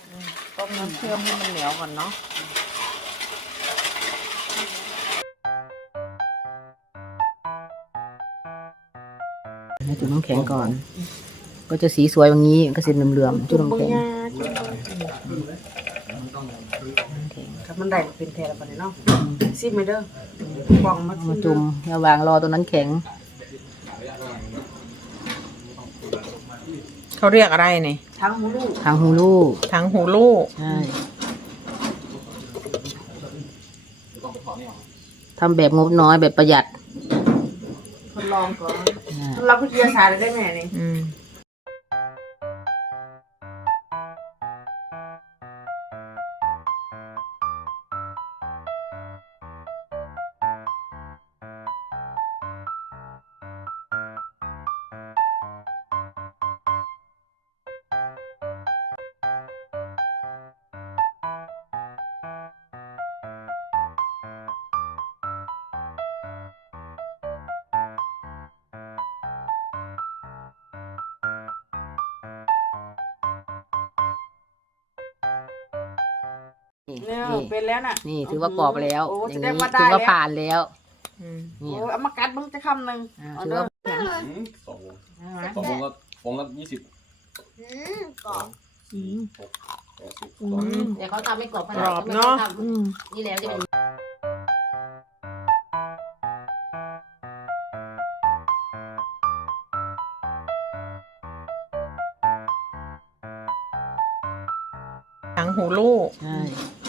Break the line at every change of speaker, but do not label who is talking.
ต้มน้ำเชื่อมให้มันเหนียวก่อนเนาะ
ให้จุ่มน้ำแข็งก่อน ก็จะสีสวยอย่างนี้ก็สีเหลื่อมๆจุ่มน้ำแข็ง
ครับมันได้เป็นแทนแล้วปะเนี่ยเนาะซิมไปเด้อบอกมา
มาจุ่มระหว่างรอตัวนั้นแข็ง
เขาเรียกอะไรนี่
ทั้งหูลูก
ทั้งหูลูก
ใช่ทำแบบงบน้อยแบบประหยัด
ทดลองก่อนเราวิทยาศาสตร์ได้ไหมนี่เนี่ยเป็นแล้วน่ะ
นี่ถือว่ากรอบแล้ว
โอ้
อย่าง
แสด
นี้
งว่าได้
ถือว่า
แล้ว
ผ่านแล้ว
โอ้
นี่
เอามากัดมึงจะคำหนึ่ง
ถือว่า
ฟองละ20
กรอบ
แต่เขาทำไม่กรอบข
ก
นาด
รอบเนาะ
นี่แล้วจะเป็น
ทั้งหูลูก
ใช่